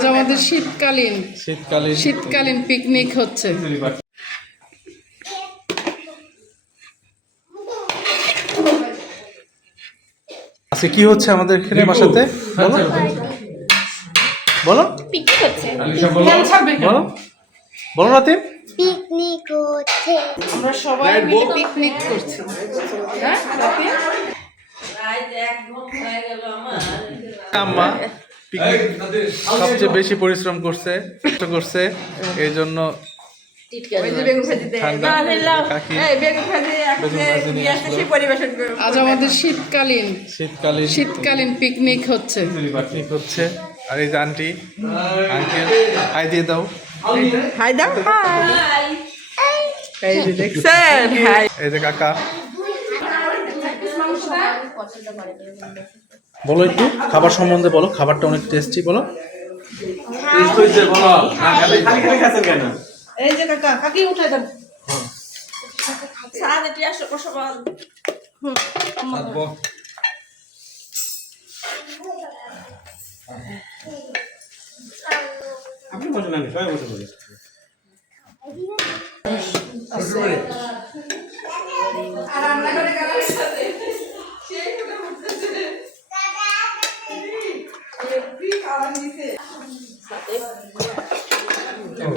আজ আমাদের শীতকালীন পিকনিক হচ্ছে। আজকে কি হচ্ছে আমাদের এখানে বাসাতে? বলো পিকনিক হচ্ছে। বলো বলো রাতে। পিকনিক হচ্ছে। আমরা সবাই মিলে পিকনিক করছি। হ্যাঁ রাতে আম্মা পিকনিক সবচেয়ে বেশি পরিশ্রম করছে, কষ্ট করছে, এই জন্য আজ আমাদের শীতকালীন পিকনিক হচ্ছে। আর এই যে আন্টি আঙ্কেল হাই দিয়ে দাও। হাই দাও, হাই। এই যে দেখছেন, হাই। এই যে কাকা। বলো একটু খাবার সম্বন্ধে বলো, খাবারটা অনেক টেস্টি, বলো। এই যে কাকা, কাকি উঠে দেন। সাদে টিয়া সবাই। আপনি বসে না, সবাই বসে পড়ে।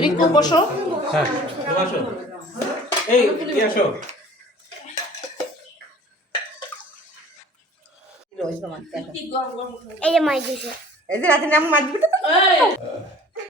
রিকু বসো। হ্যাঁ আসো, এই কি আসো। এই যে মাই দিছে। এই যে রাতে নাম মাছ দিতে।